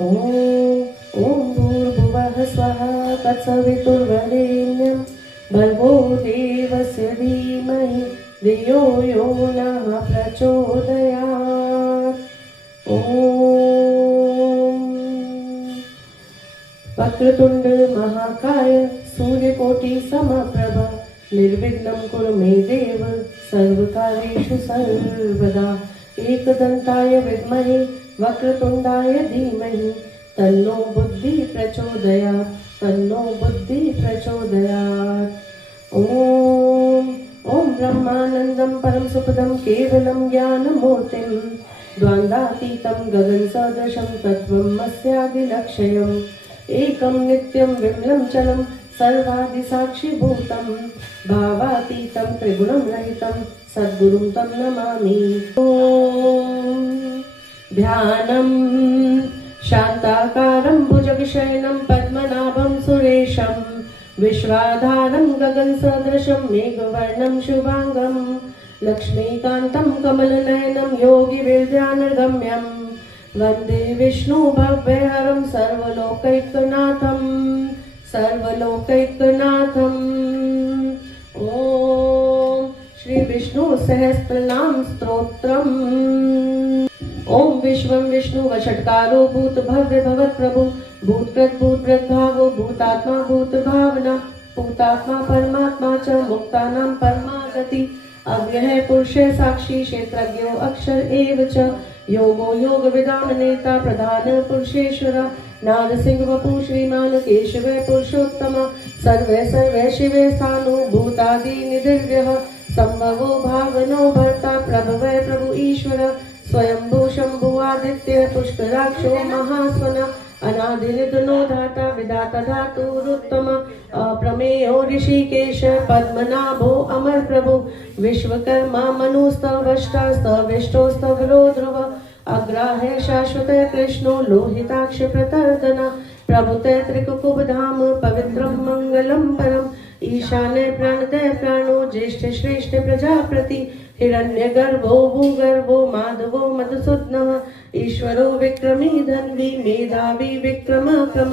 ॐ भूर्भुवः स्वः तत्सवितुर्वरेण्यं भर्गो देवस्य धीमहि धियो यो नः प्रचोदयात्। ॐ वक्रतुण्ड महाकाय सूर्यकोटि समप्रभ निर्विघ्नं कुरु मे देव सर्वकार्येषु सर्वदा। एकदन्ताय विद्महे वक्रतुण्डाय धीमहि तन्नो बुद्धि प्रचोदयात्, तन्नो बुद्धि प्रचोदयात्। ॐ ब्रह्मानन्दं परम सुखदं केवलं ज्ञानमूर्तिं द्वन्द्वातीतं गगनसदृशं तत्त्वम् अस्यादिलक्ष्यम् एकं नित्यं विमलं चलं सर्वादिसाक्षिभूतं भावातीतं त्रिगुणं रहितं सद्गुरुं तं नमामि। ॐ ध्यानं शान्ताकारं भुजगशयनं पद्मनाभं सुरेशं विश्वाधारं गगनसदृशं मेघवर्णं शुभांगं लक्ष्मीकान्तं कमलनयनं योगिविद्यानगम्यं वन्दे विष्णु भव्यहरं सर्वलोकैकनाथं सर्वलोकैकनाथम्। ॐ श्री विष्णु सहस्रनाम स्तोत्रम्। ओम विश्वं विष्णु वषट्कारो भूत भव्य भवत् प्रभु भूतकृत भूतकृत भावो भूतात्मा भूत भावना भूतात्मा परमात्मा च मुक्तानां परमागति अव्यय पुरुषे साक्षी क्षेत्रज्ञो अक्षर एव च योगो योग विदान नेता प्रधान पुरुषेश्वर नारसिंह वपु श्रीमान केशव पुरुषोत्तम सर्वे सर्वे शिवे स्थानु भूतादि निदिव्यः संभवो भावनो भर्ता प्रभवे प्रभु ईश्वर स्वयंभू शंभु आदित्य पुष्कराक्षो महास्वन अनादिनिधनो धाता विधाता धातुरुत्तम अप्रमेयो ऋषिकेश पद्मनाभो अमर प्रभु विश्वकर्मा मनुस्तवष्टास्तविष्टोस्तवरो ध्रुव अग्राहे शाश्वत कृष्णो लोहिताक्ष प्रतर्दन प्रभुते त्रिकुकुबधाम पवित्रं मंगलं परम ईशाने प्रणते प्राणो ज्येष्ठ श्रेष्ठ प्रजाप्रति हिरण्यगर्भो भूगर्भो माधवो मधुसूदनः ईश्वरो विक्रमी धन्वी मेधावी विक्रम क्रम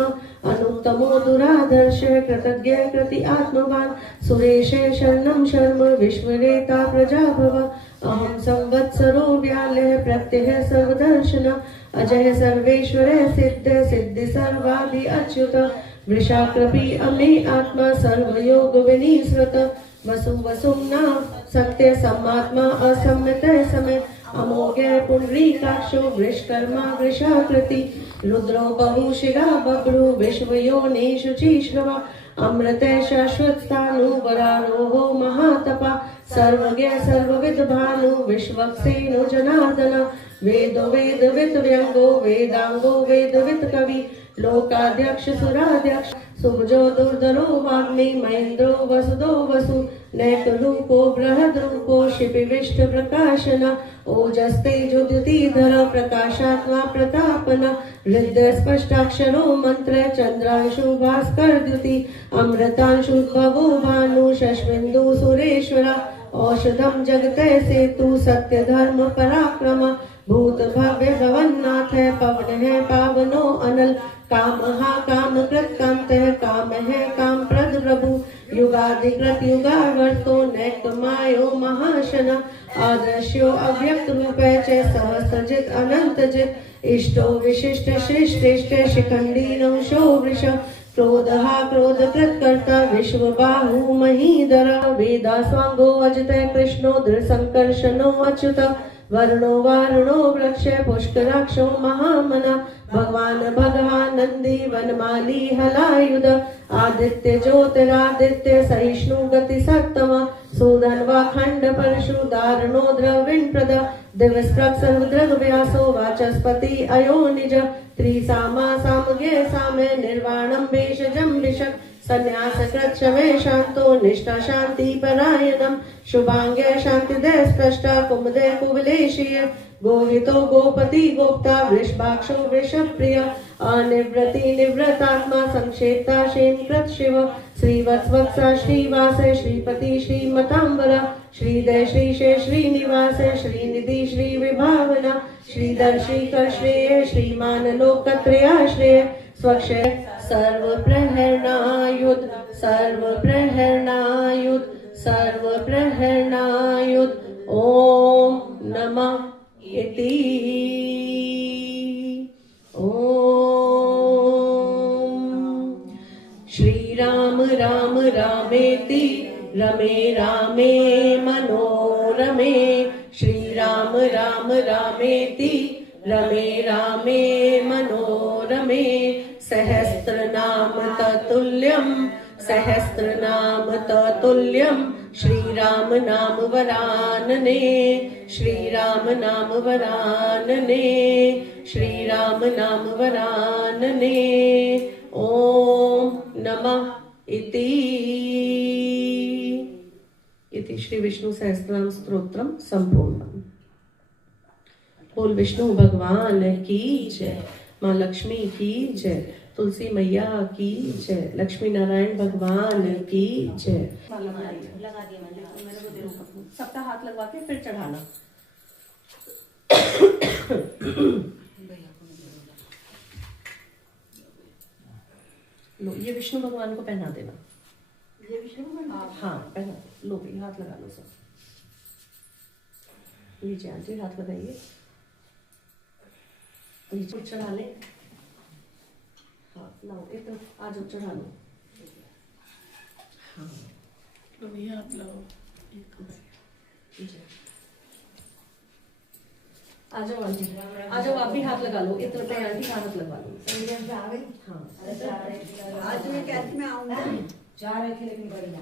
अनुत्तमो दुराधर्ष कृतज्ञ कृति आत्मवान् सुरेशे शरणं शर्म विश्वरेता प्रजाभव अहं संवत्सरो व्यालः प्रत्यह सर्वदर्शन अजय सर्वेश्वर सिद्ध सिद्धि सर्वादि अच्युत वृषाकृपी अमे आत्मा सर्वयोग विनिसृत वसु वसुम्ना सत्य समात्मा असम्यत समय अमोघ पुंडरीकाक्षो वृषकर्मा वृषाकृति रुद्रो बहुशिरा बभ्रु विश्वयोनिषु चीश्रवा अमृत शाश्वत स्थानु वरारोहो महातपा सर्वज्ञ सर्वविद भानु विश्वक्सेनो जनार्दन वेदो वेद विद व्यंगो वेदांगो वेद विद कवि लोकाध्यक्ष सुराध्यक्ष सुभजो दुर्धरो वाग्मी महेंद्रो वसुदो वसु नैकरूपो बृहद्रूपो शिपिविष्ट प्रकाशन ओजस्तेजो द्युतिधर प्रकाशात्मा प्रतापन हृदय स्पष्टाक्षरो मंत्र चंद्रांशु भास्कर द्युति अमृतांशुद्भवो भानु शश्विन्दु सुरेश्वर औषधम जगते सेतु सत्य धर्म पराक्रम भूत भव्य भवन्नाथ पवन है पावनो अनल काम काम कृत कांत काम है काम प्रद प्रभु युगाधिकृत युगावर्तो नैकमायो महाशन आदर्श्यो अव्यक्त रूपे च सहस्रजित अनंतजित इष्टो विशिष्ट श्रेष्ठ शिखंडी नंशो वृष क्रोधहा क्रोधकृत कर्ता विश्व बाहु महीधर वेदा स्वांगो अजित कृष्णो दृढ़ संकर्षणो अच्युत वरुणो वारुणो वृक्ष पुष्कराक्षो महामना भगवान भगवानंदी वनमाली हलायुध आदित्य ज्योतिरादित्य सहिष्णु गति सत्तम सुधन्वा खंड परशु दारणो द्रविण प्रद दिवस सर्वद्रग व्यासो वाचस्पति अयो निज त्रिसामा सामगे सामे निर्वाणम भेषजम विशक संन्यास कृत शमे शांतो निष्ठा शांति परायणम शुभांगे शांति दे स्पष्ट कुमुदे कुवलेशीय गोहितो गोपति गोप्ता वृषभाक्षो वृषप्रिय अनिवृति निवृतात्मा संक्षेप्ता क्षेमकृत शिव श्रीवत्सवत्सा श्रीवास श्रीपति श्रीमतांबर श्रीदय श्रीशे श्रीनिवास श्रीनिधि श्री विभावना श्रीदर्शिकश्रेय श्रीमान लोकत्रयाश्रेय स्वक्षय सर्वप्रहरणायुध सर्वप्रहरणायुध सर्वप्रहरणायुध ओम नमः इति ओम। श्री राम राम रामेति रमे रामे मनोरमे श्री राम राम रामेति रमे रामे मनोरमे सहस्रनाम ततुल्यं श्री राम नाम वरानने श्री राम नाम वरानने श्री राम नाम वरानने ओम नमः इति श्री विष्णु सहस्त्रनाम स्तोत्रम संपूर्णम। बोल विष्णु भगवान की जय, माँ लक्ष्मी की जय, तुलसी मैया की जय, लक्ष्मी नारायण भगवान की जय। लगा दिया मैंने सबका हाथ लगवा के फिर चढ़ाना। लो ये विष्णु भगवान को पहना देना। ये विष्णु भगवान हाँ पहना लो, ये हाथ लगा लो सब। नीचे आंटी हाथ लगाइए, नीचे चढ़ा ले। हाँ लाओ एक तो आ जाओ चढ़ा लो। हाँ लो ये हाथ लगाओ, आ जाओ आंटी, आ जाओ आप भी हाथ लगा लो। इतना पे आंटी का हाथ लगवा लो। हाँ आज मैं कहती मैं आऊंगा जा रहे थे लेकिन बढ़िया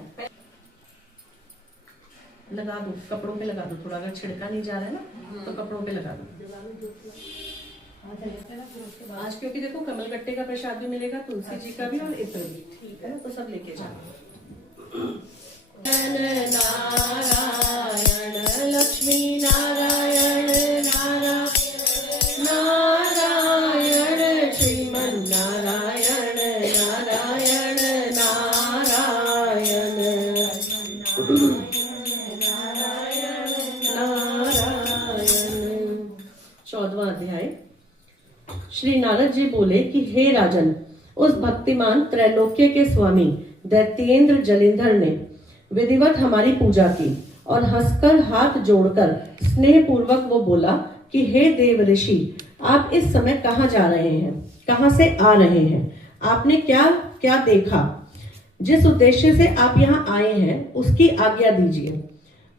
लगा दो, कपड़ों पे लगा दो थोड़ा, अगर छिड़का नहीं जा रहा है ना तो कपड़ों पे लगा दो। आज क्योंकि देखो कमलगट्टे का प्रसाद भी मिलेगा, तुलसी जी का भी और इत्र भी, ठीक है तो सब लेके जाओ। नारायण लक्ष्मी नारायण नारायण श्रीमन नारायण नारायण नारायण नारायण। 14वां अध्याय। श्री नारद जी बोले कि हे राजन, उस भक्तिमान त्रैलोक्य के स्वामी दैत्येंद्र जलेंधर ने विधिवत हमारी पूजा की और हंसकर हाथ जोड़कर स्नेह पूर्वक वो बोला कि हे देव ऋषि, आप इस समय कहाँ जा रहे हैं, कहाँ से आ रहे हैं, आपने क्या क्या देखा, जिस उद्देश्य से आप यहाँ आए हैं उसकी आज्ञा दीजिए।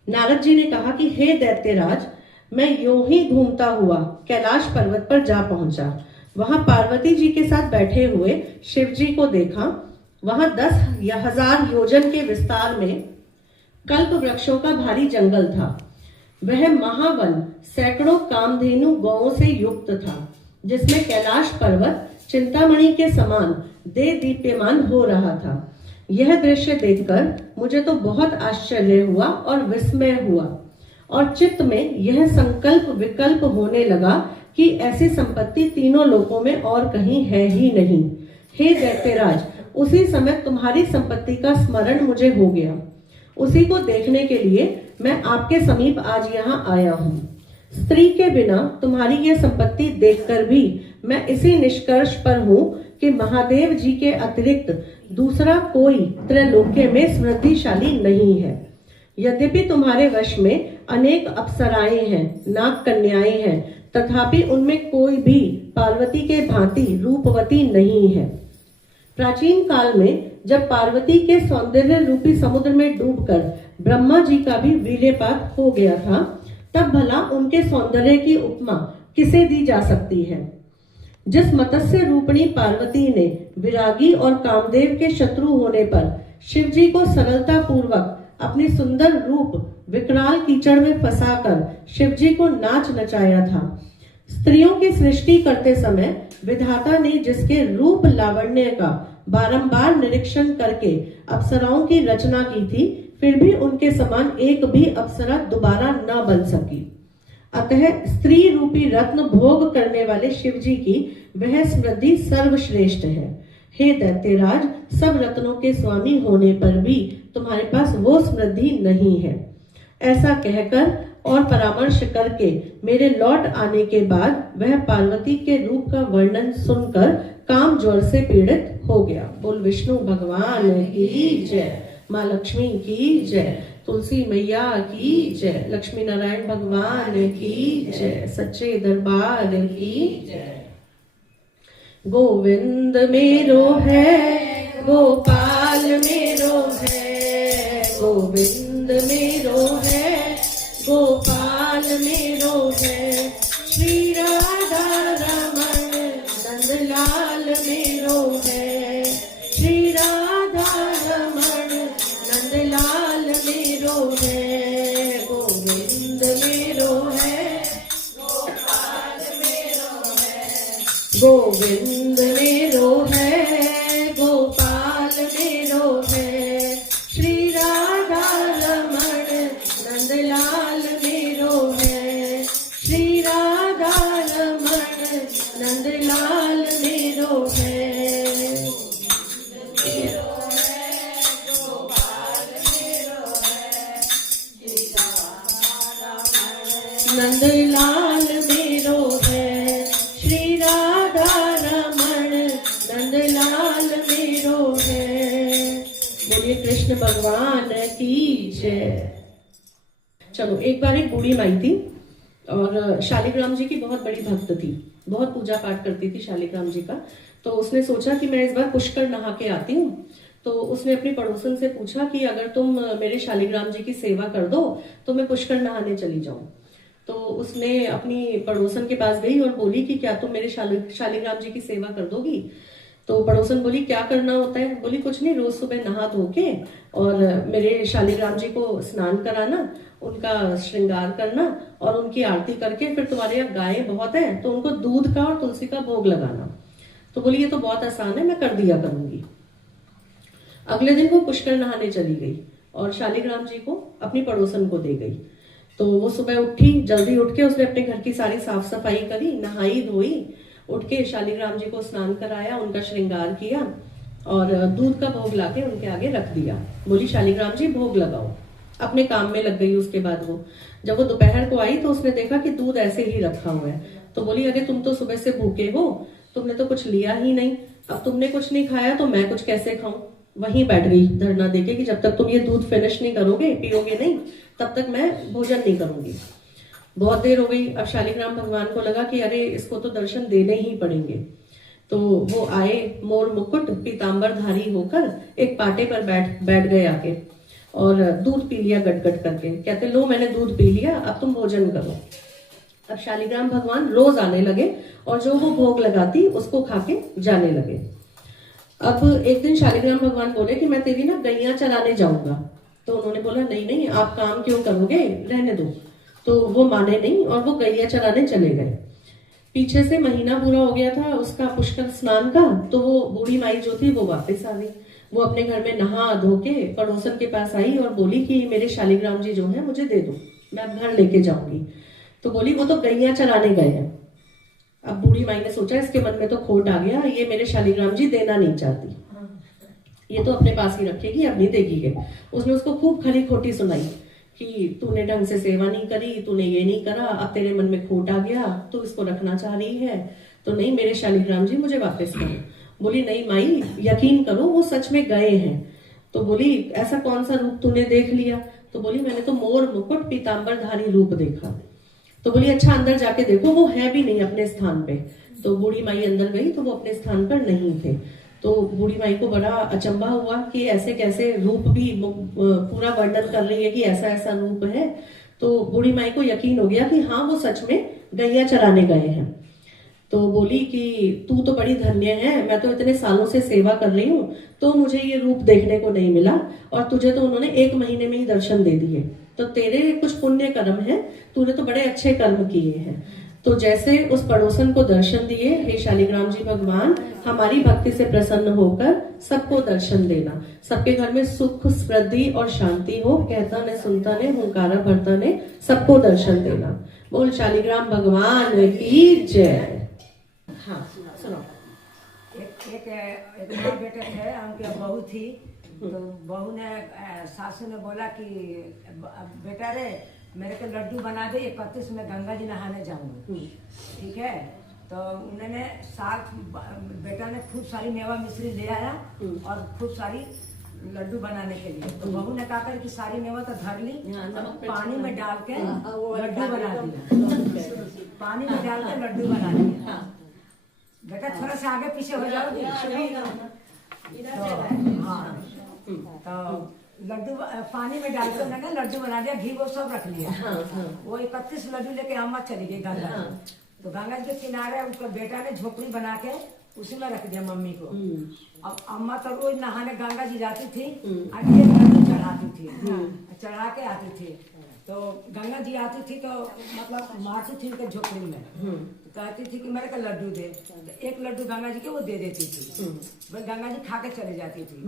नारद जी ने कहा कि हे दैत्यराज, मैं यूं ही घूमता हुआ कैलाश पर्वत पर जा पहुंचा। वहां पार्वती जी के साथ बैठे हुए शिव जी को देखा। वहां 10,000 योजन के विस्तार में कल्प वृक्षों का भारी जंगल था। वह महावन सैकड़ों कामधेनु गौओं से युक्त था, जिसमें कैलाश पर्वत चिंतामणि के समान दे दीप्यमान हो रहा था। यह दृश्य देखकर मुझे तो बहुत आश्चर्य हुआ और विस्मय हुआ और चित्त में यह संकल्प विकल्प होने लगा कि ऐसी संपत्ति तीनों लोकों में और कहीं है ही नहीं। हे दैत्यराज, उसी समय तुम्हारी संपत्ति का स्मरण मुझे हो गया। उसी को देखने के लिए मैं आपके समीप आज यहाँ आया हूँ। स्त्री के बिना तुम्हारी यह संपत्ति देखकर भी मैं इसी निष्कर्ष पर हूँ कि महादेव जी के अतिरिक्त दूसरा कोई त्रैलोक्य में समृद्धिशाली नहीं है। यद्यपि तुम्हारे वश में अनेक अप्सराएं हैं, नाग कन्याएं हैं, तथापि उनमें कोई भी पार्वती के भांति रूपवती नहीं है। प्राचीन काल में जब पार्वती के सौंदर्य रूपी समुद्र में डूबकर ब्रह्मा जी का भी वीर्यपात हो गया था, तब भला उनके सौंदर्य की उपमा किसे दी जा सकती है। जिस मत्स्य रूपणी पार्वती ने विरागी और कामदेव के शत्रु होने पर शिव जी को सरलता पूर्वक अपनी सुंदर रूप विकराल कीचड़ में फंसाकर शिव जी को नाच नचाया था। स्त्रियों की सृष्टि करते समय विधाता ने जिसके रूप लावण्य का बारंबार निरीक्षण करके अप्सराओं की रचना की थी, फिर भी उनके समान एक भी अप्सरा दोबारा न बन सकी। अतः स्त्री रूपी रत्न भोग करने वाले शिव जी की वह समृद्धि सर्वश्रेष्ठ है। हे दैत्यराज, सब रत्नों के स्वामी होने पर भी तुम्हारे पास वो समृद्धि नहीं है। ऐसा कहकर और परामर्श करके मेरे लौट आने के बाद वह पार्वती के रूप का वर्णन सुनकर काम ज्वर से पीड़ित हो गया। बोल विष्णु भगवान की जय, माँ लक्ष्मी की जय, तुलसी मैया की जय, लक्ष्मी नारायण भगवान की जय, सच्चे दरबार की जय। गोविंद मेरो है, गोपाल मेरो है, गोविंद मेरो है, गोपाल मेरो है, श्री राधा रमण नंदलाल मेरो है, श्री राधा रमण नंदलाल मेरो है, गोविंद मेरो है, गोपाल मेरो है, गोविंद मेरो है, गोपाल मेरो है, श्री राधा रमण नंदलाल मेरो है, श्री राधा रमण नंदलाल मेरो है, नंदलाल मेरो है, श्री राधा रमण नंदलाल मेरो है। बोलिए कृष्ण भगवान की जय। चलो, एक बार एक बूढ़ी माई थी और शालिग्राम जी की बहुत बड़ी भक्त थी, बहुत पूजा पाठ करती थी शालिग्राम जी का। तो उसने सोचा कि मैं इस बार पुष्कर नहा के आती हूँ। तो उसने अपनी पड़ोसन से पूछा कि अगर तुम मेरे शालिग्राम जी की सेवा कर दो तो मैं पुष्कर नहाने चली जाऊं। तो उसने अपनी पड़ोसन के पास गई और बोली कि क्या तुम मेरे शालिग्राम जी की सेवा कर दोगी। तो पड़ोसन बोली क्या करना होता है। बोली कुछ नहीं, रोज सुबह नहा धो के और मेरे शालिग्राम जी को स्नान कराना, उनका श्रृंगार करना और उनकी आरती करके फिर तुम्हारे यहाँ गायें बहुत है तो उनको दूध का और तुलसी का भोग लगाना। तो बोली ये तो बहुत आसान है, मैं कर दिया करूंगी। अगले दिन वो पुष्कर नहाने चली गई और शालिग्राम जी को अपनी पड़ोसन को दे गई। तो वो सुबह उठी, जल्दी उठ के उसने अपने घर की सारी साफ सफाई करी, नहाई धोई, उठ के शालिग्राम जी को स्नान कराया, उनका श्रृंगार किया और दूध का भोग लाके उनके आगे रख दिया। बोली शालिग्राम जी भोग लगाओ। अपने काम में लग गई। उसके बाद वो जब वो दोपहर को आई तो उसने देखा कि दूध ऐसे ही रखा हुआ है। तो बोली अरे तुम तो सुबह से भूखे हो, तुमने तो कुछ लिया ही नहीं, अब तुमने कुछ नहीं खाया तो मैं कुछ कैसे खाऊं। वहीं बैठ गई धरना देके कि जब तक तुम ये दूध फिनिश नहीं करोगे, पियोगे नहीं, तब तक मैं भोजन नहीं करूंगी। बहुत देर हो गई। अब शालिग्राम भगवान को लगा कि अरे इसको तो दर्शन देने ही पड़ेंगे। तो वो आए, मोर मुकुट पीताम्बर धारी होकर एक पाटे पर बैठ गए आके और दूध पी लिया गट गट करके। कहते लो मैंने दूध पी लिया, अब तुम भोजन करो। अब शालिग्राम भगवान रोज आने लगे और जो वो भोग लगाती उसको खा के जाने लगे। अब एक दिन शालिग्राम भगवान बोले कि मैं तेरी ना गैया चराने जाऊंगा। तो उन्होंने बोला नहीं नहीं, आप काम क्यों करोगे, रहने दो। तो वो माने नहीं और वो गैया चराने चले गए। पीछे से महीना पूरा हो गया था उसका पुष्कर स्नान का। तो वो बूढ़ी माई जो थी वो वापस आ गई। वो अपने घर में नहा धो के पड़ोसन के पास आई और बोली कि मेरे शालिग्राम जी जो है मुझे दे दो, मैं अब घर लेके जाऊंगी। तो बोली वो तो गैया चराने गए हैं। अब बूढ़ी माई ने सोचा इसके मन में तो खोट आ गया, ये मेरे शालिग्राम जी देना नहीं चाहती, ये तो अपने पास ही रखेगी, अब नहीं देगी के। उसने उसको खूब खरी खोटी सुनाई कि तूने ढंग से सेवा नहीं करी, तूने ये नहीं करा, अब तेरे मन में खोट आ गया, तू इसको रखना चाह रही है तो नहीं, मेरे शालिग्राम जी मुझे वापस करो। बोली नहीं माई, यकीन करो वो सच में गए हैं। तो बोली ऐसा कौन सा रूप तूने देख लिया। तो बोली मैंने तो मोर मुकुट पीताम्बर धारी रूप देखा। तो बोली अच्छा अंदर जाके देखो, वो है भी नहीं अपने स्थान पे। तो बूढ़ी माई अंदर गई तो वो अपने स्थान पर नहीं थे। तो बूढ़ी माई को बड़ा अचंभा हुआ कि ऐसे कैसे रूप भी पूरा वर्णन कर रही है कि ऐसा ऐसा रूप है। तो बूढ़ी माई को यकीन हो गया कि हाँ वो सच में गैया चराने गए हैं। तो बोली कि तू तो बड़ी धन्य है, मैं तो इतने सालों से सेवा कर रही हूँ तो मुझे ये रूप देखने को नहीं मिला और तुझे तो उन्होंने 1 महीने में ही दर्शन दे दिए। तो तेरे कुछ पुण्य कर्म है, तूने तो बड़े अच्छे कर्म किए हैं। तो जैसे उस पड़ोसन को दर्शन दिए, हे शालिग्राम जी भगवान हमारी भक्ति से प्रसन्न होकर सबको दर्शन देना, सबके घर में सुख समृद्धि और शांति हो, कहता ने सुनता ने हुंकारा भरता ने सबको दर्शन देना। बोल शालिग्राम भगवान की जय। हाँ सुनो। एक माँ बेटे थे, उनके बहू थी। तो बहू ने सासू ने बोला कि बेटा रे मेरे को लड्डू बना दे, 31 में गंगा जी नहाने जाऊंगी। ठीक है, तो उन्होंने साथ बेटा ने खूब सारी मेवा मिश्री ले आया और खूब सारी लड्डू बनाने के लिए। तो बहू ने कहा कर कि सारी मेवा तो धर ली, पानी में डाल के लड्डू बना दिया। पानी में डाल के लड्डू बना दिया। बेटा थोड़ा सा आगे पीछे हो जाओ। तो लड्डू पानी में डाल के मैंने लड्डू बना दिया, घी वो सब रख लिया। वो 31 लड्डू लेके अम्मा चली गई गंगा। तो गंगा जी के किनारे उसका बेटा ने झोपड़ी बना के उसी में रख दिया मम्मी को। अब अम्मा तो रोज नहाने गंगा जी जाती थी और ये लड्डू चढ़ाती थी, चढ़ा के आती थी। तो गंगा जी आती थी तो मतलब मारती थी उनके झोपड़ी में, कहती थी कि मेरे को लड्डू दे। तो एक लड्डू गंगा जी के वो दे देती थी, वही गंगा जी खा के चले जाती थी।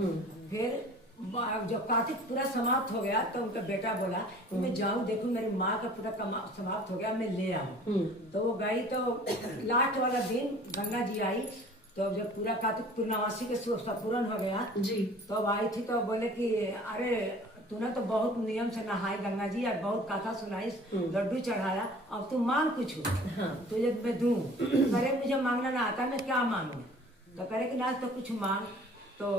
फिर जब कार्तिक पूरा समाप्त हो गया तो उनका बेटा बोला कि मैं जाऊं देखूं मेरी माँ का पूरा समाप्त हो गया, मैं ले आऊं। तो वो गई, तो लास्ट वाला दिन गंगा जी आई। तो जब पूरा कार्तिक पूर्णमासी के पूर्ण हो गया जी, तो अब आई थी तो बोले कि अरे तूने तो बहुत नियम से नहाई गंगा जी और बहुत कथा सुनाई, लड्डू चढ़ाया, अब तू मांग कुछ तुझे मैं दूं। करे मुझे मांगना ना आता, मैं क्या मांगू? तो करे कि ना तो कुछ मांग। तो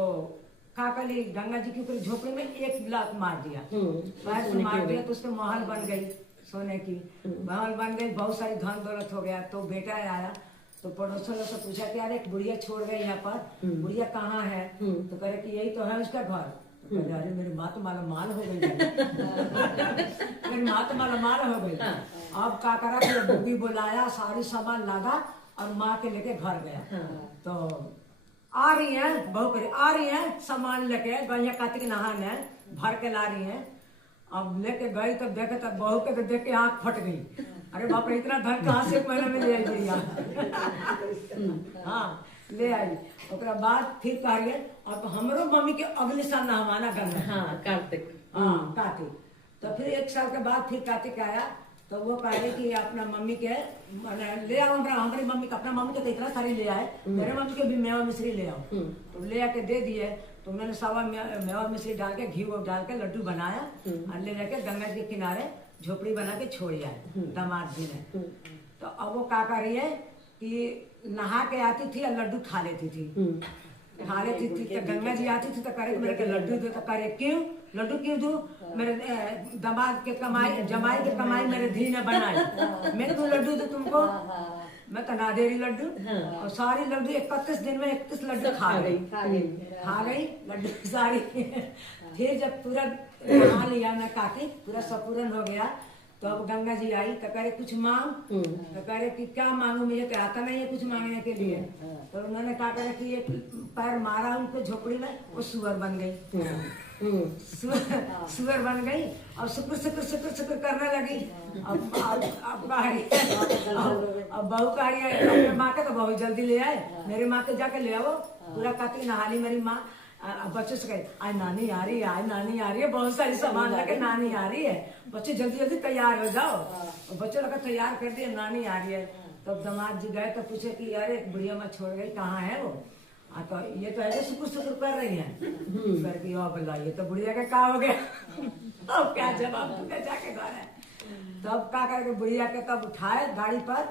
काकली गंगा जी के ऊपर झोपड़ी में 1 लाख मार दिया, पैर से मार दिया। तो उसके महल बन गई, सोने की महल बन गई, बहुत सारी धन दौलत हो गया। तो बेटा आया तो पड़ोसियों से पूछा कि यार एक बुढ़िया छोड़ गई यहाँ पर, बुढ़िया कहाँ है? तो करे कि यही तो है उसका घर। तो अरे मेरी माँ तो माला माल हो गई मेरी माँ तो माला माल हो गई। अब का करा कि बुगी बुलाया, सारी सामान लादा और माँ के लेके घर गया। तो आ रही है बहू करी, आ रही है सामान लेके गैया कार्तिक नहाने भर के ला रही है। अब लेके गई तो देखे तो बहू के तो देख के आँख फट गई। अरे बाप रे, इतना धन कहाँ से महीने में ले आई? हाँ ले आई। ओकरा बाद फिर कहिए अब हमरो मम्मी के अगले साल नहवाना गंगा। हाँ कार्तिक, हाँ कार्तिक। तो फिर 1 साल के बाद फिर कार्तिक आया। तो वो कहे कि अपना मम्मी के ले आओ, हमारी मम्मी का, अपना मम्मी के तो इतना सारी ले आए, मेरे मम्मी के भी मेवा मिश्री ले आओ। तो ले आके दे दिए। तो उन्होंने सावा मेवा मिश्री डाल के घी वो डाल के लड्डू बनाया और ले जाके गंगा जी के किनारे झोपड़ी बना के छोड़ आए दामाद जी ने। तो अब वो क्या कर रही है कि नहा के आती थी और लड्डू खा लेती थी, खा लेती थी। तो गंगा जी आती थी तो करे मेरे के लड्डू दो। तो करे क्यों लड्डू क्यों दूं? मेरे दामाद के कमाई, जमाई के कमाई मेरे धी ने बनाई, मैं क्यों लड्डू दूं तुमको? मैं तो ना दे रही लड्डू। और सारी लड्डू 31 दिन में 31 लड्डू खा गई लड्डू सारी। फिर जब पूरा नहा लिया ना काकी, पूरा सपूरन हो गया, तो अब गंगा जी आई तो करे कुछ मांग। तो करे कि क्या मांगू, मुझे तो आता नहीं है कुछ मांगने के लिए। तो उन्होंने कहा करे कि एक पैर मारा उनको झोपड़ी में, वो सुअर बन गई। सुअर बन गई और शुक्र शुक्र शुक्र शुक्र करने लगी। अब बहू कह रही है अपने माँ के, तो बहुत जल्दी ले आए, मेरी माँ के जाके ले आओ। पूरा कार्तिक नहा ली मेरी माँ। बच्चों से कहे आज नानी आ रही है, आज नानी आ रही है, बहुत सारी सामान लेके नानी आ रही है, बच्चे जल्दी जल्दी तैयार हो जाओ। और बच्चों लगा तैयार कर दिए, नानी आ रही है। तो दामाद जी गए तो पूछे कि अरे बुढ़िया माँ छोड़ गई, कहाँ है वो? तो ये तो ऐसे शुक्र शुक्र कर रही है। करके बोला ये तो बुढ़िया का क्या हो गया? अब क्या जवाब दूंगा जाके घर है। तब क्या करके बुढ़िया के तब उठाए गाड़ी पर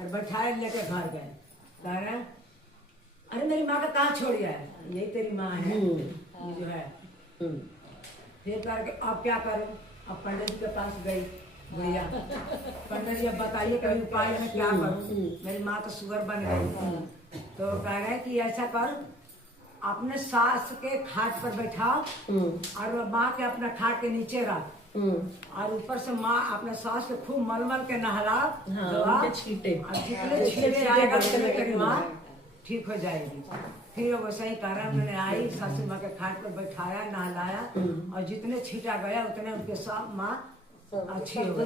और बैठाए लेके घर गए। कह रहे अरे मेरी माँ का कहाँ छोड़ी है? यही तेरी माँ है, ये जो है। फिर करके अब क्या करूं? अब पंडित जी के पास गई बुढ़िया। पंडित जी अब बताइए कभी उपाय में क्या करूं, मेरी माँ तो सुअर बन गई। तो कह रहे कि ऐसा कर, अपने सास के खाट पर बैठाओ और माँ के अपना खाट के नीचे रख और ऊपर से माँ अपने सास के खूब मलमल के नहलाओ, छीटे आएगा तेरी माँ ठीक हो जाएगी। फिर वैसे ही करा, मैंने आई सासू माँ के खाट पर बैठाया, नहलाया और जितने छीटा गया उतने उनके साथ माँ अच्छी हो गई।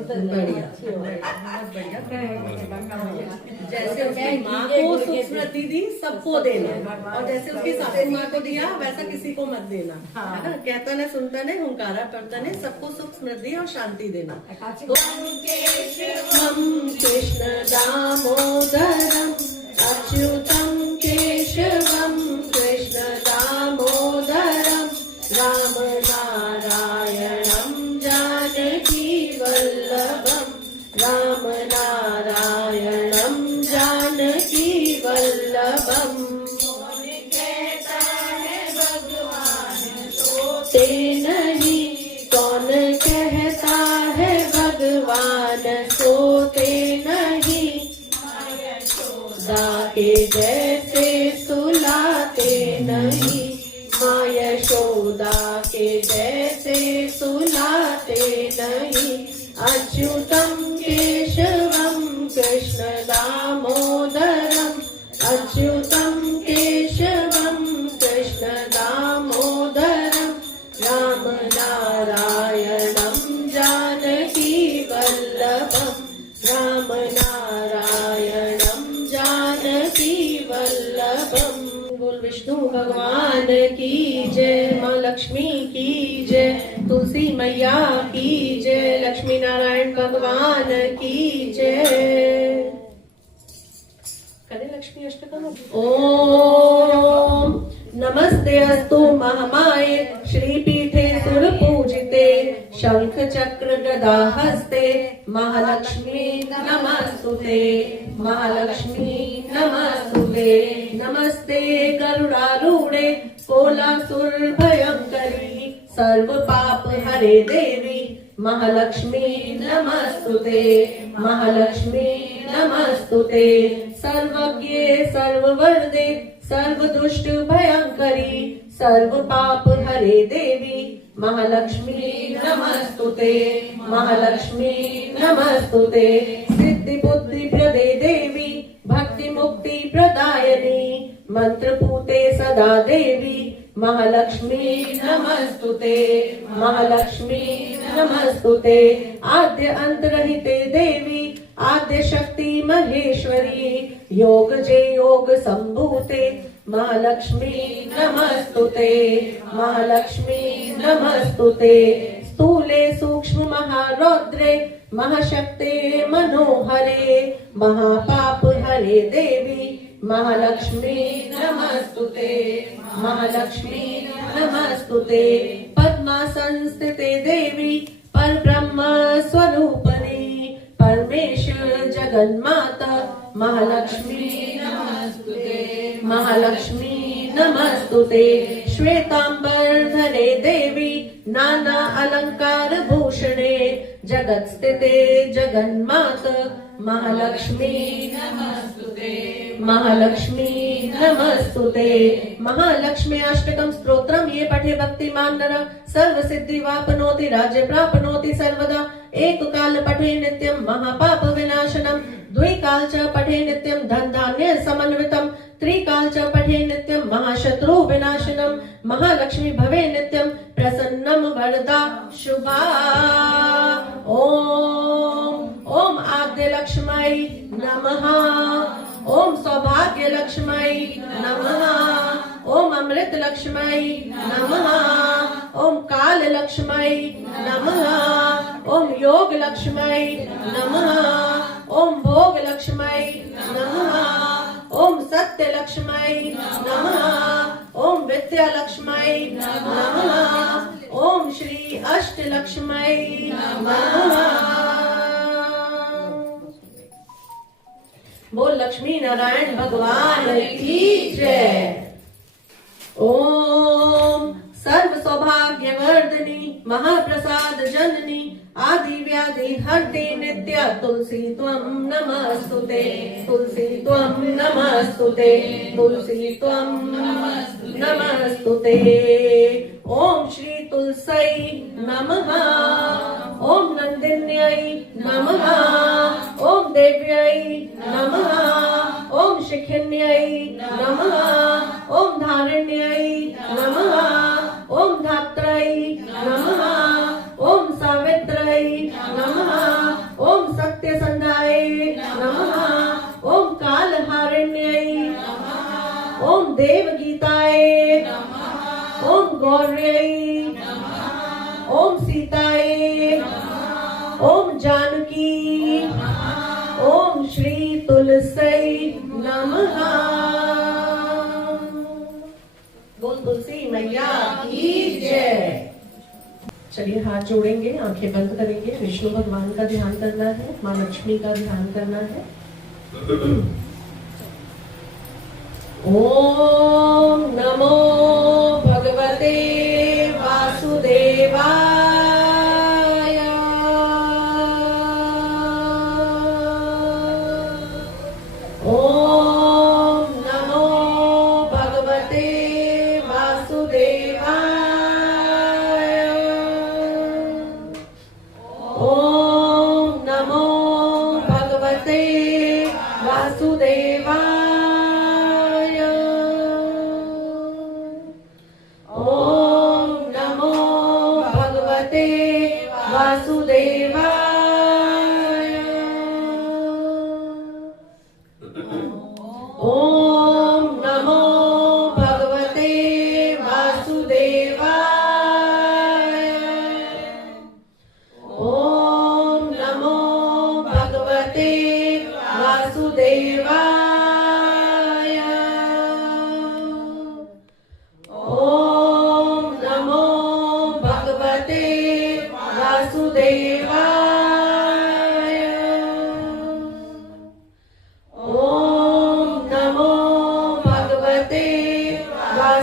जैसे उसकी माँ को सुख स्मृति दी सबको देना, और जैसे उसकी सासू माँ को दिया वैसा किसी को मत देना, है ना। कहता ने सुनता ने हुंकारा करता ने सबको सुख समृद्धि और शांति देना। कृष्ण दामोदरम अच्युतम केशवम कृष्ण दामोदरम राम नारायणम जानकी वल्लभम। सोते नहीं, कौन कहता है भगवान सोते नहीं। यशोदा के जैसे सुलाते नहीं, माँ यशोदा के जैसे सुलाते नहीं। अच्युतम केशवम कृष्ण दामोदरम, अच्युतम केशवम कृष्ण दामोदरम। राम नारायणं जानकी वल्लभम, राम नारायणं जानकी वल्लभम। बोल विष्णु भगवान की जय, माँ लक्ष्मी की जय, तुलसी मैया की जय, लक्ष्मी नारायण भगवान की जय। करें लक्ष्मी अष्टकम। ओम नमस्ते अस्तु महामाये, श्रीपीठे सुरपूजिते, शंख चक्र गदा हस्ते, महालक्ष्मी नमस्तुते, महालक्ष्मी नमस्तुते। नमस्ते गरुडारूढे, कोलासुर भयंकरी, सर्व पाप हरे देवी, महालक्ष्मी नमस्तुते, महालक्ष्मी नमस्तुते। सर्वज्ञे सर्ववरदे, सर्व दुष्ट भयंकरी, सर्व पाप हरे देवी, महालक्ष्मी नमस्तुते, महालक्ष्मी नमस्तुते। सिद्धि बुद्धि प्रदे देवी, भक्ति मुक्ति प्रदायिनी, मंत्र पूते सदा देवी, महालक्ष्मी नमस्तुते, महालक्ष्मी नमस्तुते। आद्य अंतरहिते देवी, आद्य शक्ति महेश्वरी, योग जे योग संभूते, महालक्ष्मी नमस्तुते, महालक्ष्मी नमस्तुते। स्थूले सूक्ष्म महारौद्रे, महाशक्ते मनोहरे, महापाप हरे देवी, महालक्ष्मी नमस्तुते, महालक्ष्मी नमस्तुते। पद्मासन स्थिते देवी, परब्रह्म स्वरूपनी, परमेश जगन्माता, महालक्ष्मी नमस्तुते, महालक्ष्मी नमस्तुते। श्वेतांबर धरे देवी, नाना अलंकार भूषणे, जगत स्थिते जगन्माता, महालक्ष्मी नमस्तुते, महालक्ष्मी नमस्तुते। महालक्ष्मी अष्टकम स्तोत्रम ये पठे भक्तिमान नर, सर्व सिद्धि वापनोति, राज्य प्राप्नोति सर्वदा। एक काल पठे नित्यम महापाप विनाशनम, द्विकाल च पठे नित्यम धन धान्य समन्वितम, त्रिकाल च पठे नित्यम महाशत्रु विनाशनम। महालक्ष्मी भवे नित्यम प्रसन्नम वरदा शुभा। ओम आद्य लक्ष्मी नमः, ओम सौभाग्य लक्ष्मी नमः, ओम अमृत लक्ष्मी नमः, ओम काल लक्ष्मी नमः, ओम योग लक्ष्मी नमः, ओम भोग लक्ष्मी नमः, ओम सत्य लक्ष्मी नमः, ओम विद्या लक्ष्मी नमः, ओम श्री अष्ट लक्ष्मी नमः। बोल लक्ष्मी नारायण भगवान की जय। ओम सर्व सौभाग्य वर्धनी, महाप्रसाद जननी, आदि व्याधि हरते नित्य, तुलसी त्वं नमस्तुते, तुलसी त्वं नमस्तुते, तुलसी त्वं नमस्तुते। ओम श्री तुलसी नमः, ओम नंदिन्यै नमः, ओम देव्यै नमः, ओम शिखिन्यै नमः, ओम धारिण्यै नमः, ओम धात्रै नमः, ओम सावित्रै नमः, ओम सत्यसंधाय नमः, ओम कालहारिण्यै नमः, ओम देवगीताय नमः, ओम गौर्यै नमः, ओम सीताय नमः, ओम जानकी नमः, ओम श्री तुलसी नमः। बोल तुलसी मैया की जय। चलिए हाथ जोड़ेंगे, आंखें बंद करेंगे, विष्णु भगवान का ध्यान करना है, माँ लक्ष्मी का ध्यान करना है। ओम नमो भगवते वासुदेवाय।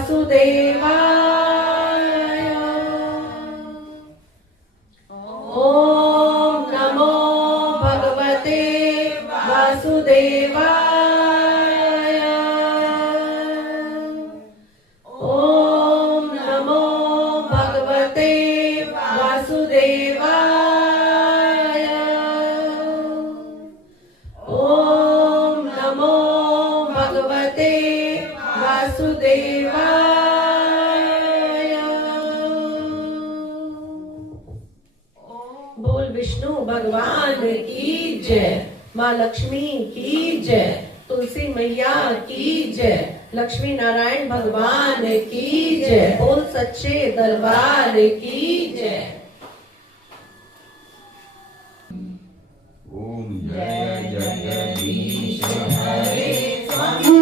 वासुदेवाय। ओम नमो भगवते वासुदेवाय। ओम नमो भगवते वासुदेवाय। ओम नमो भगवते वासुदेवाय। बोल विष्णु भगवान की जय, माँ लक्ष्मी की जय, तुलसी मैया की जय, लक्ष्मी नारायण भगवान की जय, बोल सच्चे दरबार की जय। ओम जय जगदीश हरे स्वामी।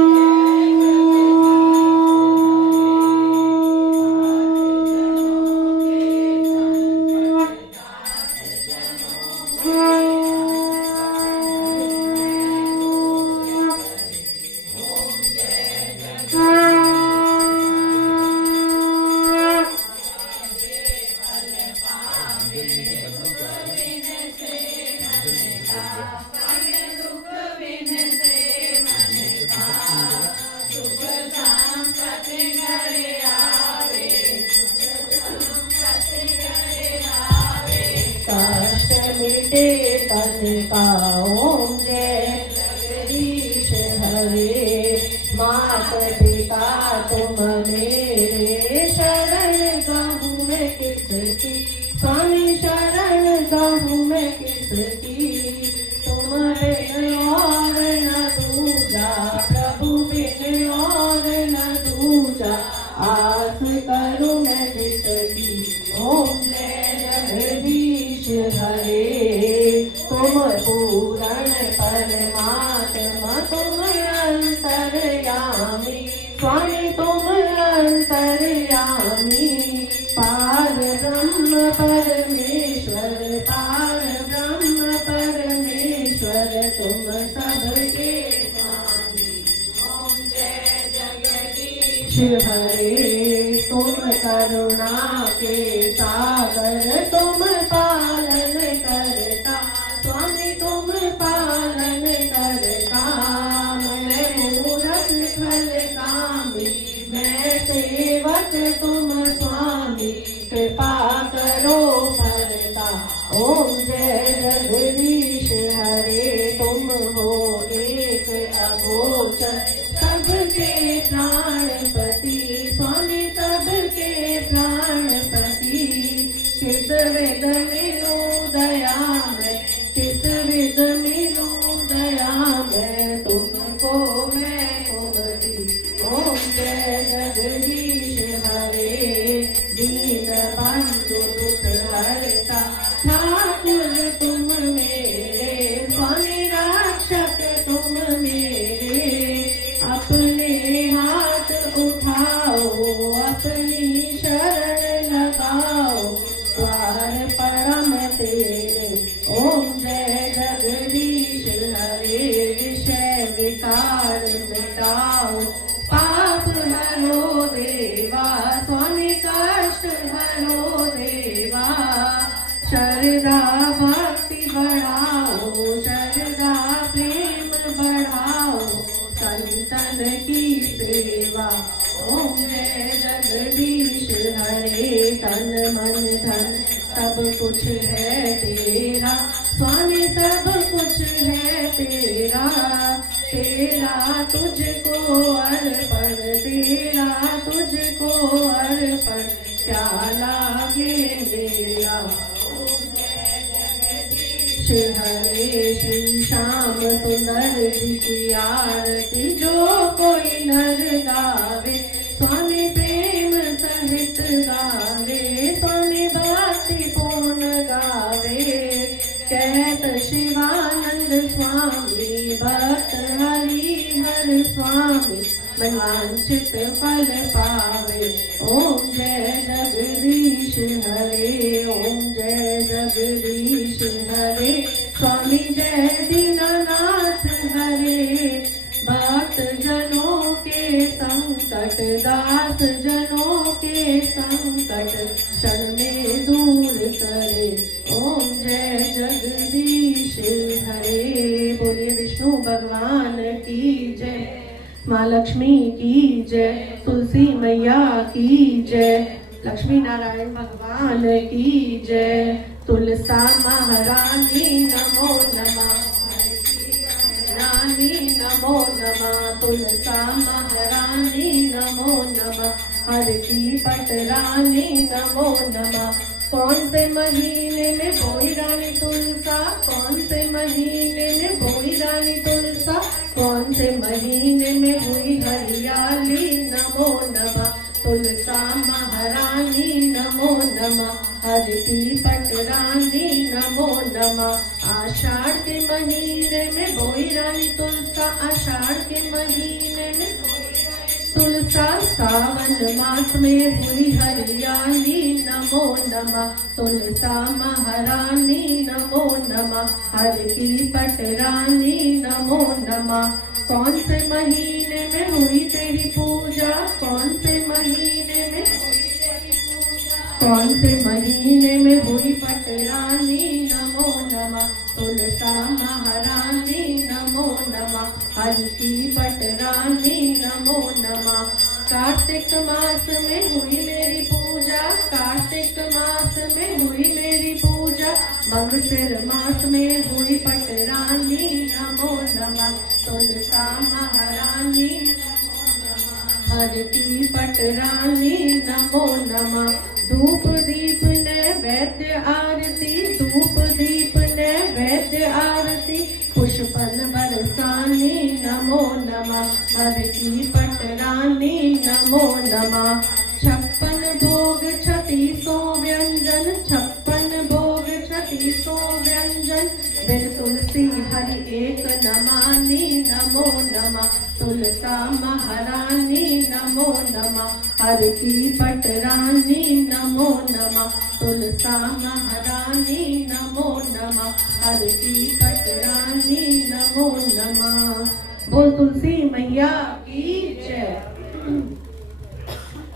कष्ट मिटे तन का ओम जय जगदीश हरे। मात पिता तुम मेरे, शरण गहूँ मैं किसकी, स्वामी शरण गहूँ मैं किसकी। तुम बिन और न दूजा, प्रभु बिन और न दूजा, आस करूँ मैं जिसकी। ओम जय जगदीश हरे। तुम पूर्ण परमात्मा, तुम अंतर्यामी, स्वामी तुम अंतर्यामी। पार ब्रह्म परमेश्वर, पार ब्रह्म परमेश्वर, तुम सबके स्वामी। ओम जय जगदीश हरे। तुम करुणा के सागर, तुम पालन करता, स्वामी तुम पालन करता। मैं मूरत फल कामी, मैं सेवक तुम स्वामी, कृपा करो भरता। ओम जय जगदीश हरे। तुम हो एक अगोचर, सबके प्राणपति, स्वामी सबके प्राणपति। किस विध मिलूं दया में, किस विध मिलूं दया में, तुमको मैं कुमति। ओम जय जगदीश हरे। दीन बंधु दुख हरता, ठाकुर तुम मेरे, स्वामी रक्षक तुम मेरे। अपने हाथ उठाओ, अपनी शरण लगाओ, द्वार परम तेरे। ओम जय जगदीश हरे। विषय विकार मिटाओ, पाप हरो देवा, स्वामी कष्ट हरो देवा। श्रद्धा भक्ति बढ़ाओ, श्रद्धा प्रेम बढ़ाओ, संतन की सेवा। ओम जय जगदीश हरे। तन मन धन सब कुछ है तेरा, स्वामी सब कुछ है तेरा। तेरा तुझको अर्पण, तेरा तुझको अर्पण, क्या लागे मेरा। हरे श्री श्याम सुंदर जी की आरती, जो कोई नर गावे, स्वामी प्रेम सहित गावे, स्वामी भक्ति पूर्ण गावे। कहत शिवानंद स्वामी, भक्त हरिहर स्वामी, मनवांछित फल पावे। ओम जय जगदीश हरे। ओम जय जगदीश हरे। स्वामी जय दीनानाथ हरे। भक्त जनों के संग संकट दास जनों के संकट क्षण में दूर करे। ओम जय जगदीश हरे। बोलिए विष्णु भगवान की जय, माँ लक्ष्मी की जय, तुलसी मैया की जय, लक्ष्मी नारायण भगवान की जय। तुलसा महारानी नमो नमः, रानी नमो नमः, तुलसा महारानी नमो नमः, हर की पट रानी नमो नमः। कौन से महीने में बोई रानी तुलसा, कौन से महीने में बोई रानी तुलसा, कौन से महीने में हुई हरियाली नमो नमः। तुलसा महारानी नमो नमः, हर की पट रानी नमो नमः। आषाढ़ के महीने में बोई रानी तुलसा, आषाढ़ के महीने में तुलसा, सावन मास में हुई हरियाली नमो नमः। तुलसा महारानी नमो नमः, हर की पट रानी नमो नमः। कौन से महीने में हुई तेरी पूजा, कौन से महीने में, कौन से महीने में हुई पट रानी नमो नमः। तुलसा महारानी नमो नमः, हर की पट रानी नमो नमः। कार्तिक मास में हुई मेरी पूजा, कार्तिक मास में हुई मेरी पूजा, मंगसिर मास में हुई पट रानी नमो नमः। तुलसा महारानी हर की पट रानी नमो नमः। धूप दीप नैवेद्य आरती, धूप दीप नैवेद्य आरती, पुष्पन बरसानी नमो नमः, हर की पट रानी नमो नमः। 56 भोग 36 व्यंजन, 56 भोग 36 व्यंजन, बिन तुलसी हरि एक नमानी नमो नमः। तुलसा महारानी नमो नमः, हर की पट रानी नमो नमः। तुलसा महारानी नमो नमः, हर की पट रानी नमो नमः। बोल तुलसी मैया की जय।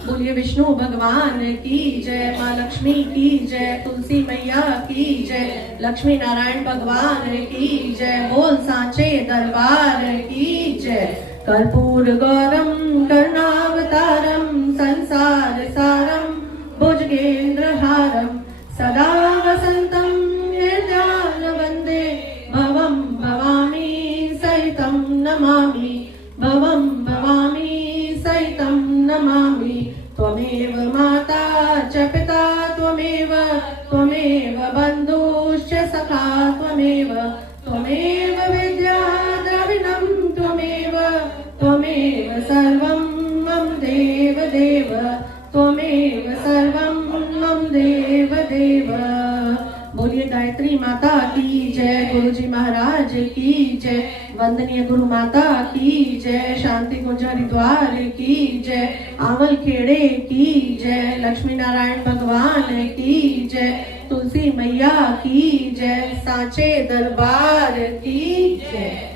बोलिए विष्णु भगवान की जय, माँ लक्ष्मी की जय, तुलसी मैया की जय, लक्ष्मी नारायण भगवान की जय। बोल सांचे दरबार की जय। कर्पूर गौरम करुणावतारम संसार सारम भुजगेन्द्रहारम सदा वसंतम हृदयान वंदे भवम भवामी सहितं नमामि, भवम भवामी सहितं नमामि। त्वमेव माता च पिता त्वमेव, त्वमेव बन्धुश्च सखा त्वमेव, त्वमेव विद्या द्रविणं त्वमेव, त्वमेव सर्वं मम देव देव, त्वमेव सर्वं मम देव देव। बोलिए गायत्री माता की जय, गुरु जी महाराज की जय, वंदनीय गुरु माता की जय, शांति कुंज हरिद्वार की जय, आंवल खेड़े की जय, लक्ष्मी नारायण भगवान की जय, तुलसी मैया की जय, सांचे दरबार की जय।